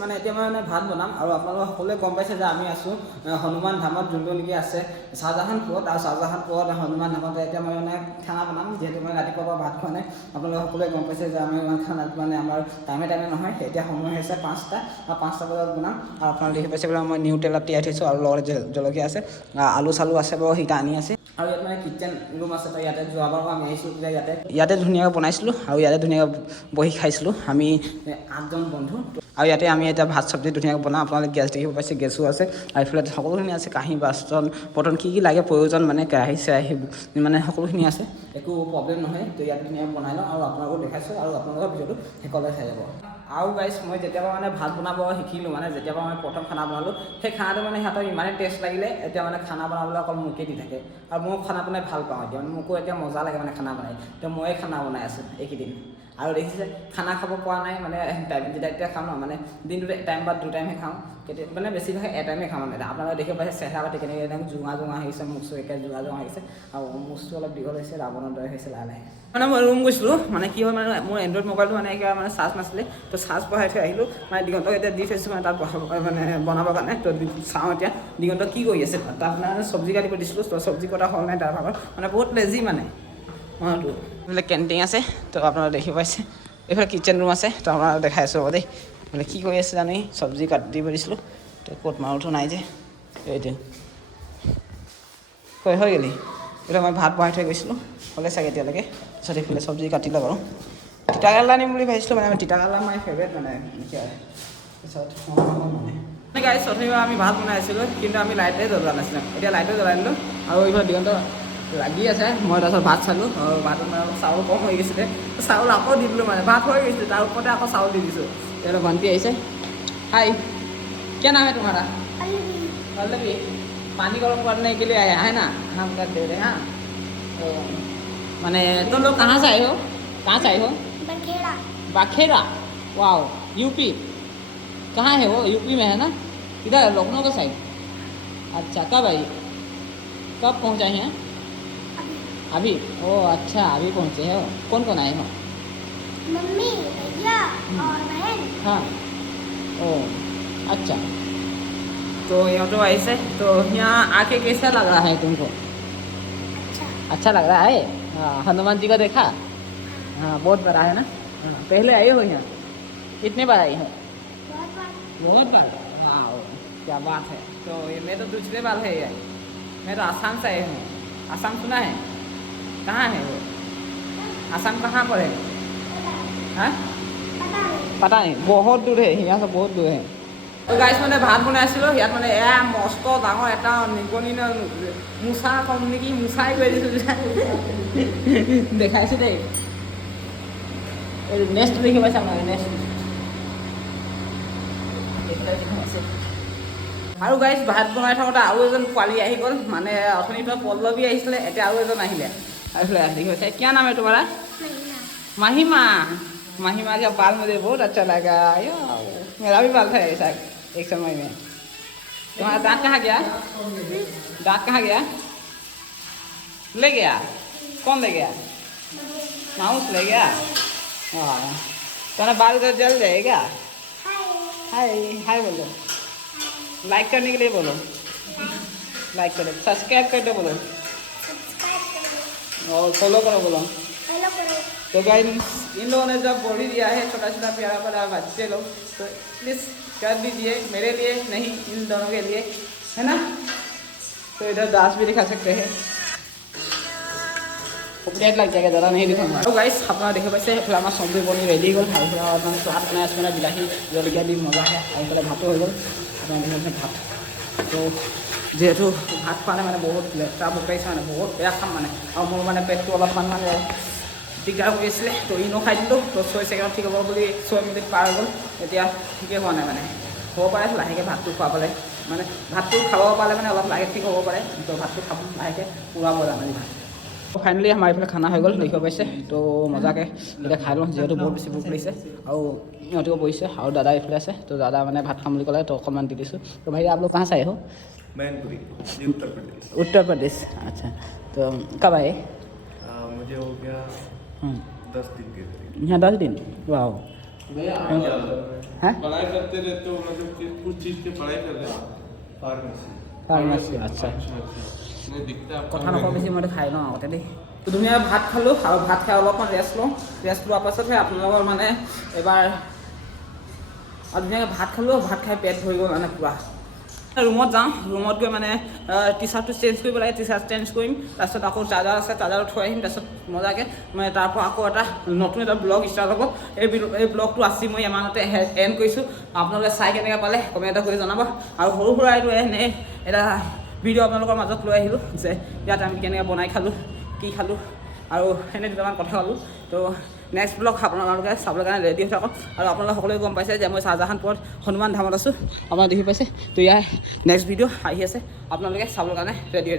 মানে এতিয়া মই মানে ভাত বনাম আৰু আপোনালোকে সকলোৱে গম পাইছে যে আমি আছোঁ হনুমান ধামত, যোনটো নেকি আছে শ্বাহজাহানপুৰত, আৰু শ্বাহজাহানপুৰত হনুমান ধামত এতিয়া মই মানে খানা বনাম। যিহেতু মই ৰাতিপুৱাৰ পৰা ভাত খোৱা নাই, আপোনালোকে সকলোৱে গম পাইছে যে আমি ইমান খানাত মানে আমাৰ টাইমে নহয়। এতিয়া সময় হৈছে 5টা, আৰু 5টা বজাত বনাম। আৰু আপোনালোকে দেখি পাইছে বোলে মই নিউ তেলত তিয়াই থৈছোঁ, আৰু লগতে জলকীয়া আছে, আলু চালু আছে বাৰু, সেইটা আনি আছে। আৰু ইয়াত মানে কিটচেন ৰুম আছে, তো ইয়াতে যোৱাবাৰ আমি আহিছিলোঁ যে ইয়াতে ধুনীয়াকৈ বনাইছিলোঁ, আৰু ইয়াতে ধুনীয়াকৈ বহি খাইছিলোঁ আমি 8জন বন্ধু। আৰু ইয়াতে আমি এতিয়া ভাত চব্জি ধুনীয়াকৈ বনাওঁ। আপোনালোকে গেছ দেখিব পাইছে, গেছো আছে, আৰু এইফালে সকলোখিনি আছে, কাঁহী বাচন বৰ্তন কি লাগে প্ৰয়োজন, মানে কেৰাহী চেৰাহী মানে সকলোখিনি আছে, একো প্ৰব্লেম নহয়। তো ইয়াত ধুনীয়াকৈ বনাই লওঁ আৰু আপোনালোকক দেখাইছোঁ, আৰু আপোনালোকৰ ভিডিঅ'টো শেষলৈ চাই যাব। আৰু গাইছ, মই যেতিয়াবা মানে ভাত বনাব শিকিলোঁ, মানে যেতিয়াবা মই প্ৰথম খানা বনালোঁ, সেই খানাটো মানে সিহঁতৰ ইমানেই টেষ্ট লাগিলে, এতিয়া মানে খানা বনাবলৈ অকল মোকে দি থাকে। আৰু মই খানা বনাই ভাল পাওঁ, এতিয়া মানে মোকো এতিয়া মজা লাগে মানে খানা বনাই। তো ময়ে খানা বনাই আছোঁ এইকেইদিন। আৰু দেখিছে খানা খাব পৰা নাই, মানে যেতিয়া খাওঁ ন, মানে দিনটোত এটাইম বা 2 টাইমহে খাওঁ, কেতিয়াবা মানে বেছিভাগ এটাইমে খাওঁ। মানে আপোনালোকে দেখিব পাইছে চেহেৰা পাতি কেনেকৈ একদম জোঙা আহিছে, মুখটো একে জোঙা আহিছে, আৰু মুখটো অলপ দীঘল হৈছে, ৰাৱণৰ দৰে হৈছে লাহে লাহে। মানে মই ৰুম গৈছিলোঁ, মানে কি হয়, মানে মোৰ এণ্ড্ৰইড মোবাইলটো মানে একেবাৰে মানে চাৰ্জ নাছিলে, তো চাৰ্জ বঢ়াই থৈ আহিলোঁ। মানে দিগন্তক এতিয়া দি থৈছোঁ, মানে তাত মানে বনাবৰ কাৰণে। তো চাওঁ এতিয়া দিগন্ত কি কৰি আছে। তাত মানে চব্জি কাটিব দিছিলোঁ, তো চব্জি কটা হ'ল নাই তাৰ ভাগত, মানে বহুত লেজি মানে মইতো। এইফালে কেণ্টিন আছে, তো আপোনালোকে দেখি পাইছে। এইফালে কিটচেন ৰুম আছে, তো আপোনালোকে দেখাই আছোঁ হ'ব দেই। মানে কি কৰি আছে জানি, চব্জি কাটিব দিছিলোঁ, তো ক'ত মাৰুতো নাই যে, এইটো হৈ গ'লি। এতিয়া মই ভাত বহাই থৈ গৈছিলোঁ, হ'লে চাগে এতিয়ালৈকে। তাৰপিছত এইফালে চব্জি কাটিলে বাৰু। তিতাকেৰেলা আনিম বুলি ভাবিছিলোঁ, মানে তিতাকেৰেলা মাই ফেভৰেট মানে তাৰপিছত মানে গাইছ, অথনিবাৰ আমি ভাত বনাই আছিলোঁ, কিন্তু আমি লাইটে জ্বলোৱা নাছিলোঁ। এতিয়া লাইটে জ্বলাই দিলোঁ, আৰু এইফালে দিগন্ত লাগি আছে। মই তাৰপিছত ভাত চালোঁ, আৰু ভাতত মানে চাউল কম হৈ গৈছিলে, চাউল আকৌ দি দিলোঁ। মানে ভাত হৈ গৈছিলে, তাৰ ওপৰতে আকৌ চাউল দি দিছোঁ। এতিয়া ভণ্টি আহিছে। हाय, क्या नाम है तुम्हारा? पल्लवी। पानी गरम करने के लिए आया है ना, हम कर दे रहे हैं। हाँ, तो मैंने तुम लोग कहाँ से आए हो? कहाँ से आए हो? बखेड़ा। बखेड़ा, वाओ, यूपी। कहाँ है वो? यूपी में है ना? इधर लखनऊ का साइड। अच्छा, कब आई? कब पहुँचाई हैं? अभी। ओ अच्छा, अभी पहुँचे हो। कौन कौन आए हो? मम्मी, भैया और बहन। हाँ, ओ अच्छा। तो यहाँ तो ऐसे, तो यहाँ आके कैसा लग रहा है तुमको? अच्छा लग रहा है। हाँ, हनुमान जी को देखा? हाँ, बहुत बड़ा है ना। हाँ, पहले आए हो यहाँ? कितने बार आई हो? बहुत बार। हाँ, क्या बात है। तो ये मैं तो दूसरे बार है यार। मैं तो आसाम से आए हूँ। आसाम सुना है? कहाँ है वो? आसाम कहाँ पर है? हाँ, पता नहीं, बहुत दूर है यहाँ से, बहुत दूर है। तो गाइस, मैंने भात बनाइছিলোঁ। ইয়াত মানে এয়া মস্ত ডাঙৰ এটা নিগনি মুচা কম নেকি, মুচাই কৰি দিছোঁ দেখাইছোঁ দেই। নেক্সট দেখি পাইছে আপোনালোকে? নেক্সট আৰু গাইছ, ভাত বনাই থাকোঁতে আৰু এজন পোৱালি আহি গ'ল। মানে অথনিৰ পৰা পল্লৱী আহিছিলে, এতিয়া আৰু এজন আহিলে। আৰু দেখি পাইছে। क्या नाम है तुम्हारा? महिमा। महिमा का बाल मुझे बहुत अच्छा लगा। मेरा भी बाल था ऐसा एक समय में। तुम्हारा दांत कहाँ गया? दांत कहाँ गया? ले गया? कौन ले गया? माउस ले गया? हाँ, तुम्हारा बाल उधर जल जाएगा। हाय हाय बोलो, लाइक करने के लिए बोलो, लाइक करो, सब्सक्राइब कर दो बोलो, और फॉलो करो बोलो। तो गाइस, इन लोगों ने जब बॉडी दिया है, छोटा छोटा प्यारा प्यारा बच्चे लोग, तो प्लीज़ कर दीजिए, मेरे लिए नहीं, इन दोनों के लिए, है ना। तो इधर दास भी दिखा सकते हैं, कॉपीराइट लग जाएगा, ज़्यादा नहीं दिखाऊंगा। तो गाइस, अपना देखे पाइसे फिर हमारा सब्जी बनी रेडी गल। भात बनाई आसमें বিলাহী জলকীয়া দি মজা है। और फिर भातो हो गल। अपना भात तो जेहेतु भात खाने मैंने बहुत लेटा बकाइसे, मैंने बहुत बेया खाम माने, और मोर माने पेटটো অলপমান মানে দিগদাৰ কৰি আছিলে। তো ইনো খাই দিলোঁ। তো 6 ছেকেণ্ডত ঠিক হ'ব বুলি 6 মিনিট পাৰ হৈ গ'ল, এতিয়া ঠিকেই হোৱা নাই। মানে হ'ব পাৰে লাহেকৈ ভাতটো খোৱাবলৈ, মানে ভাতটো খাব পালে মানে অলপ লাহে ঠিক হ'ব পাৰে। তো ভাতটো খাব লাহেকৈ পুৰাব জানে ভাত। তো ফাইনেলি আমাৰ এইফালে খানা হৈ গ'ল, দেখিব পাইছে। তো মজাকৈ এতিয়া খাই লওঁ, যিহেতু বহুত বেছি ভোক লাগিছে। আৰু ইহঁতেও বহিছে, আৰু দাদা এইফালে আছে। তো দাদা মানে ভাত খাম বুলি ক'লে, তো অকণমান দি দিছোঁ। তো ভাই आप लोग कहाँ से आए हो? मैनपुरी, उत्तर प्रदेश। उत्तर प्रदेश, अच्छा। तो कब आए? मुझे हो गया 10 दिन के करीब। यहाँ 10 दिन, वाह। हैं पढ़ाई करते रहते हो मतलब कि कुछ चीज की पढ़ाई कर रहे हो फार्मेसी ফাৰ্মাচী আচ্ছা नहीं दिखता आपको কথা নকওঁ বেছি মই খাই লওঁ আগতে দেই ধুনীয়াকৈ ভাত খালোঁ আৰু ভাত খাই অলপমান ৰেষ্ট লোৱাৰ পাছতহে আপোনালোকৰ মানে এবাৰ আৰু ধুনীয়াকৈ ভাত খালোঁ ভাত খাই পেট ভৰি গ'ল মানে পূৰা ৰুমত যাওঁ ৰুমত গৈ মানে টি চাৰ্টটো চেঞ্জ কৰিব লাগে টি চাৰ্ট চেঞ্জ কৰিম তাৰপিছত আকৌ চাৰ্জাৰ আছে চাৰ্জাৰত থৈ আহিম তাৰপিছত মজাকৈ মানে তাৰপৰা আকৌ নতুন এটা ব্লগ ষ্টাৰ্ট হ'ব এই ব্লগটো 80 মই এমাহতে এণ্ড কৰিছোঁ আপোনালোকে চাই কেনেকৈ পালে কমেণ্ট এটা কৰি জনাব আৰু সৰু সুৰা এইটো এনেই এটা ভিডিঅ' আপোনালোকৰ মাজত লৈ আহিলোঁ যে ইয়াত আমি কেনেকৈ বনাই খালোঁ কি খালোঁ আৰু এনে দুটামান কথা ক'লোঁ তো নেক্সট ব্লগ আপোনালোকে চাবলৈ কাৰণে ৰেডি হৈ থাকক আৰু আপোনালোকে সকলোৱে গম পাইছে যে মই চাহজাহানপুৰত হনুমান ধামত আছোঁ আপোনালোকে দেখি পাইছে তো ইয়াৰ নেক্সট ভিডিঅ' আহি আছে আপোনালোকে চাবলৈ কাৰণে ৰেডি হৈ